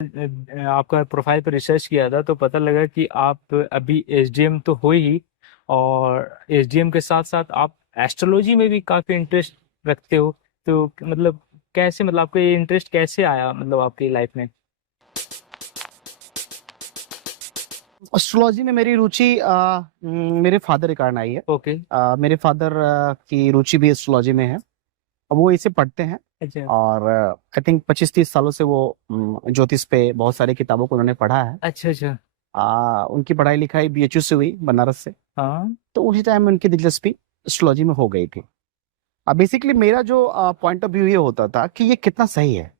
आपका प्रोफाइल पर रिसर्च किया था तो पता लगा कि आप अभी एसडीएम तो हो ही, और एसडीएम के साथ साथ आप एस्ट्रोलॉजी में भी काफी इंटरेस्ट रखते हो। तो मतलब कैसे, मतलब आपको ये इंटरेस्ट कैसे आया, मतलब आपकी लाइफ में? एस्ट्रोलॉजी में मेरी रुचि मेरे फादर के कारण आई है। ओके। मेरे फादर की रुचि भी एस्ट्रोलॉजी में है। अब वो इसे पढ़ते हैं अच्छा और आई थिंक 25-30 सालों से वो ज्योतिष पे बहुत सारी किताबों को उन्होंने पढ़ा है। अच्छा। अच्छा। उनकी पढ़ाई लिखाई बीएचयू से हुई, बनारस से। हाँ। तो उसी टाइम में उनकी दिलचस्पी एस्ट्रोलॉजी में हो गई थी। अब बेसिकली मेरा जो पॉइंट ऑफ व्यू ये होता था कि ये कितना सही है।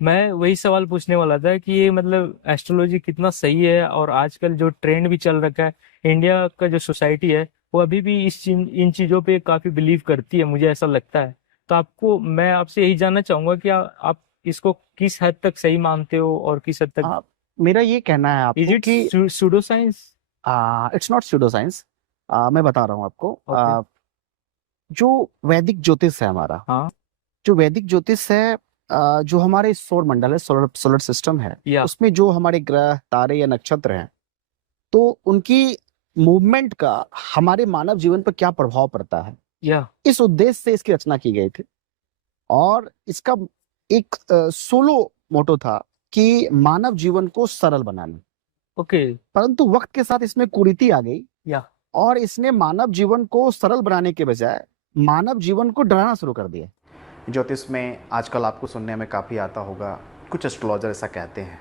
मैं वही सवाल पूछने वाला था कि ये मतलब एस्ट्रोलॉजी कितना सही है, और आजकल जो ट्रेंड भी चल रखा है, इंडिया का जो सोसाइटी है वो अभी भी इन चीजों पे काफी बिलीव करती है, मुझे ऐसा लगता है। तो आपको, मैं आपसे यही जानना चाहूंगा कि आप इसको किस हद तक सही मानते हो और किस हद तक आ, मेरा ये कहना है इज आपको इट कि pseudo science? It's not pseudo science. मैं बता रहा हूँ आपको। ओके। जो वैदिक ज्योतिष है हमारा, हाँ। जो वैदिक ज्योतिष है, जो हमारे सौर मंडल है, सोलर सोलर सिस्टम है, या उसमें जो हमारे ग्रह तारे या नक्षत्र हैं, तो उनकी मूवमेंट का हमारे मानव जीवन पर क्या प्रभाव पड़ता है, या इस उद्देश्य से इसकी रचना की गई थी। और इसका एक सोलो मोटो था कि मानव जीवन को सरल बनाना। ओके। परंतु वक्त के साथ इसमें कुरीति आ गई या और इसने मानव जीवन को सरल बनाने के बजाय मानव जीवन को डराना शुरू कर दिया। ज्योतिष में आजकल आपको सुनने में काफ़ी आता होगा, कुछ एस्ट्रोलॉजर ऐसा कहते हैं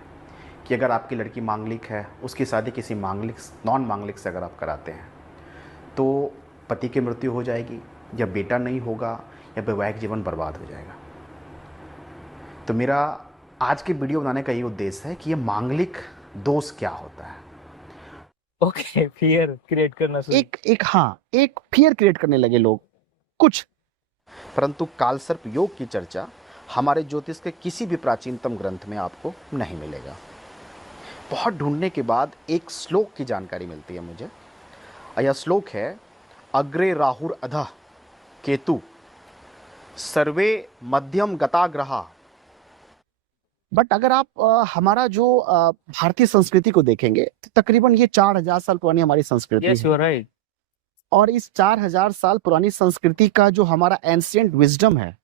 कि अगर आपकी लड़की मांगलिक है, उसकी शादी किसी मांगलिक नॉन मांगलिक से अगर आप कराते हैं तो पति की मृत्यु हो जाएगी, या बेटा नहीं होगा, या वैवाहिक जीवन बर्बाद हो जाएगा। तो मेरा आज की वीडियो बनाने का ये उद्देश्य है कि ये मांगलिक दोष क्या होता है। ओके। फियर क्रिएट करना शुरू। एक फियर क्रिएट करने लगे लोग कुछ। परंतु कालसर्प योग की चर्चा हमारे ज्योतिष के किसी भी प्राचीनतम ग्रंथ में आपको नहीं मिलेगा। बहुत ढूंढने के बाद एक श्लोक की जानकारी मिलती है मुझे। यह श्लोक है, अग्रे राहुर अधः केतु सर्वे मध्यम गता ग्रहा। बट अगर आप हमारा जो भारतीय संस्कृति को देखेंगे तो तकरीबन ये 4000 साल पुरानी हमारी संस्कृति यस, है। You are right. और इस 4000 साल पुरानी संस्कृति का जो हमारा एंशियंट विजडम है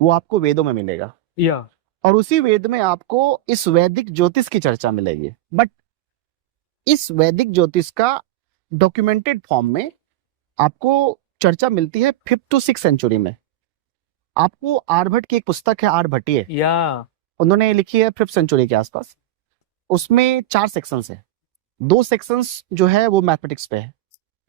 वो आपको वेदों में मिलेगा। या और उसी वेद में आपको इस वैदिक ज्योतिष की चर्चा मिलेगी। बट इस वैदिक ज्योतिष का डॉक्यूमेंटेड फॉर्म में आपको चर्चा मिलती है 5th to 6th सेंचुरी में। आपको आर्यभट्ट की एक पुस्तक है, आर्यभट्टीय, या उन्होंने लिखी है 5th सेंचुरी के आसपास। उसमें 4 सेक्शंस है। 2 सेक्शंस जो है वो मैथमेटिक्स पे है,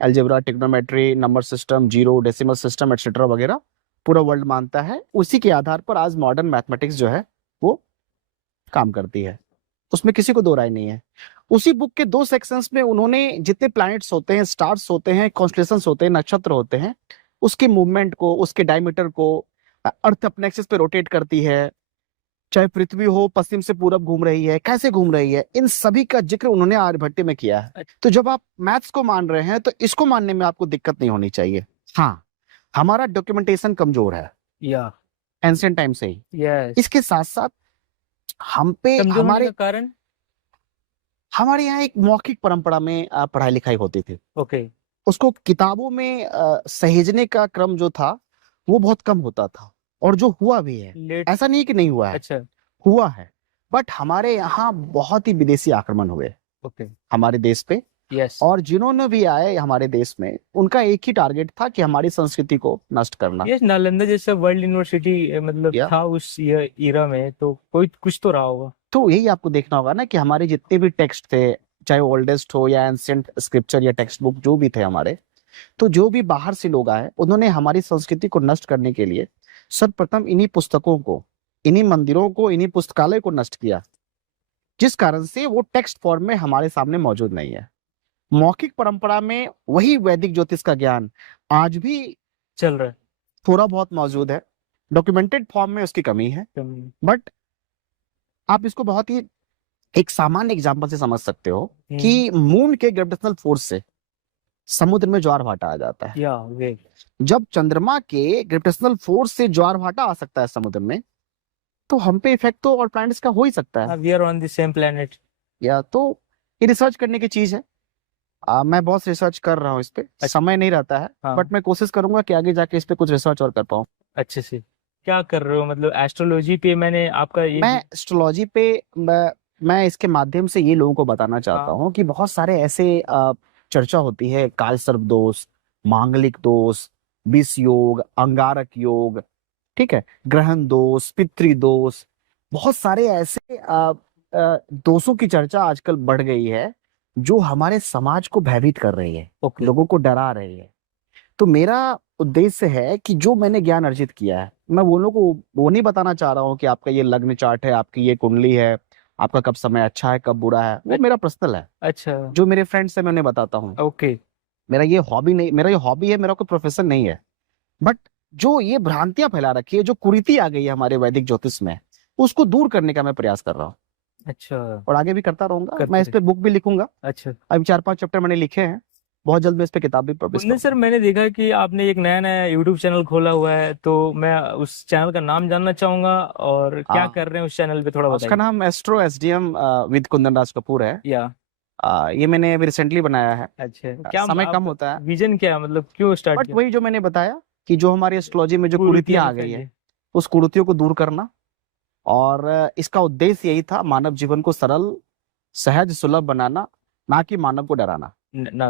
algebra, trigonometry, number system, zero decimal system etcetera वगैरह पूरा वर्ल्ड मानता है। उसी के आधार पर आज मॉडर्न मैथमेटिक्स जो है वो काम करती है, उसमें किसी को दो राय नहीं है। उसी बुक के 2 सेक्शंस में उन्होंने जितने प्लैनेट्स होते हैं, स्टार्स होते हैं, कॉन्स्टलेशंस होते हैं, नक्षत्र होते हैं, उसके मूवमेंट को, उसके डायमीटर को, अर्थ अपने एक्सिस पे रोटेट करती है, चाहे पृथ्वी हो पश्चिम से पूरब घूम रही है, कैसे घूम रही है, इन सभी का जिक्र उन्होंने आर्यभट्ट में किया है। तो जब आप मैथ्स को मान रहे हैं तो इसको मानने में आपको दिक्कत नहीं होनी चाहिए। हाँ, हमारा डॉक्यूमेंटेशन कमजोर है या एंशिएंट टाइम से ही। यस। इसके साथ साथ हम पे कमजोर होने का हमारे कारण? हमारे यहाँ एक मौखिक परंपरा में पढ़ाई लिखाई होती थी। ओके। उसको किताबों में सहेजने का क्रम जो था वो बहुत कम होता था। और जो हुआ भी है, लेट। ऐसा नहीं कि नहीं हुआ है, अच्छा। हुआ है। बट हमारे यहाँ बहुत ही विदेशी आक्रमण हुए ओके। हमारे देश पे। यस। और जिन्होंने भी आए हमारे देश में, उनका एक ही टारगेट था कि हमारी संस्कृति को नष्ट करना। यस, नालंदा जैसा वर्ल्ड यूनिवर्सिटी मतलब या था उस ईरा में, तो कोई कुछ तो रहा होगा। तो यही आपको देखना होगा ना कि हमारे जितने भी टेक्स्ट थे, चाहे ओल्डेस्ट हो या एंशिएंट स्क्रिप्चर या टेक्स्ट बुक जो भी थे हमारे, तो जो भी बाहर से लोग आए उन्होंने हमारी संस्कृति को नष्ट करने के लिए सर्वप्रथम इन्हीं पुस्तकों को, इन्हीं मंदिरों को, इन्हीं पुस्तकालय को नष्ट किया, जिस कारण से वो टेक्स्ट फॉर्म में हमारे सामने मौजूद नहीं है। मौखिक परंपरा में वही वैदिक ज्योतिष का ज्ञान आज भी चल रहा थोड़ा बहुत मौजूद है, डॉक्यूमेंटेड फॉर्म में उसकी कमी है। है। बट आप इसको बहुत ही एक सामान्य एग्जांपल से समझ सकते हो कि मून के ग्रेविटेशनल फोर्स से समुद्र में ज्वार भाटा आ जाता है। या वे। जब चंद्रमा के ग्रेविटेशनल फोर्स से ज्वार भाटा आ सकता है समुद्र में, तो हम पे इफेक्ट तो और प्लैनेट्स का हो ही सकता है। We are on the same planet. या तो ये रिसर्च करने की चीज है। मैं बहुत रिसर्च कर रहा हूँ इस पे, समय नहीं रहता है, हाँ। बट मैं कोशिश करूंगा कि आगे जाके इस पे कुछ रिसर्च और कर पाऊँ। अच्छे से क्या कर रहे हो, मतलब एस्ट्रोलॉजी पे मैंने आपका ये मैं एस्ट्रोलॉजी पे मैं इसके माध्यम से ये लोगों को बताना चाहता हाँ। हूँ कि बहुत सारे ऐसे चर्चा होती है, काल सर्प दोष, मांगलिक दोष, विष योग, अंगारक योग, ठीक है, ग्रहण दोष, पितृ दोष, बहुत सारे ऐसे दोषों की चर्चा आजकल बढ़ गई है जो हमारे समाज को भयभीत कर रही है, ओके। लोगों को डरा रही है। तो मेरा उद्देश्य है कि जो मैंने ज्ञान अर्जित किया है, मैं वो लोगों को वो नहीं बताना चाह रहा हूँ कि आपका ये लग्न चार्ट है, आपकी ये कुंडली है, आपका कब समय अच्छा है कब बुरा है, वो मेरा पर्सनल है। अच्छा। जो मेरे फ्रेंड्स है मैं उन्हें बताता हूँ। ओके। मेरा ये हॉबी नहीं, मेरा ये हॉबी है, मेरा कोई प्रोफेशन नहीं है। बट जो ये भ्रांतियां फैला रखी है, जो कुरीति आ गई है हमारे वैदिक ज्योतिष में, उसको दूर करने का मैं प्रयास कर रहा हूँ अच्छा। और आगे भी करता रहूंगा। करते मैं इस पे बुक भी लिखूंगा, अच्छा। अभी 4-5 चैप्टर मैंने लिखे हैं, बहुत जल्द मैं इस पे किताब भी पब्लिश कुंदन सर, करूंगा। मैंने देखा कि आपने एक नया नया यूट्यूब चैनल खोला हुआ है, तो मैं उस चैनल का नाम जानना चाहूंगा और क्या हाँ, कर रहे हैं उस चैनल पे, थोड़ा उसका बताइए। नाम astro SDM with Kundan Raj Kapoor है। या ये मैंने अभी रिसेंटली बनाया है। अच्छा, क्या समय कम आपका होता है, विजन क्या है, मतलब क्यों स्टार्ट बट किया? वही जो मैंने बताया कि जो हमारी एस्ट्रोलॉजी में जो कुरीतियां कुरीतियां आ नहीं गई फैलिए। है, उस कुरीतियों को दूर करना। और इसका उद्देश्य यही था, मानव जीवन को सरल, सहज, सुलभ बनाना, ना कि मानव को डराना। ना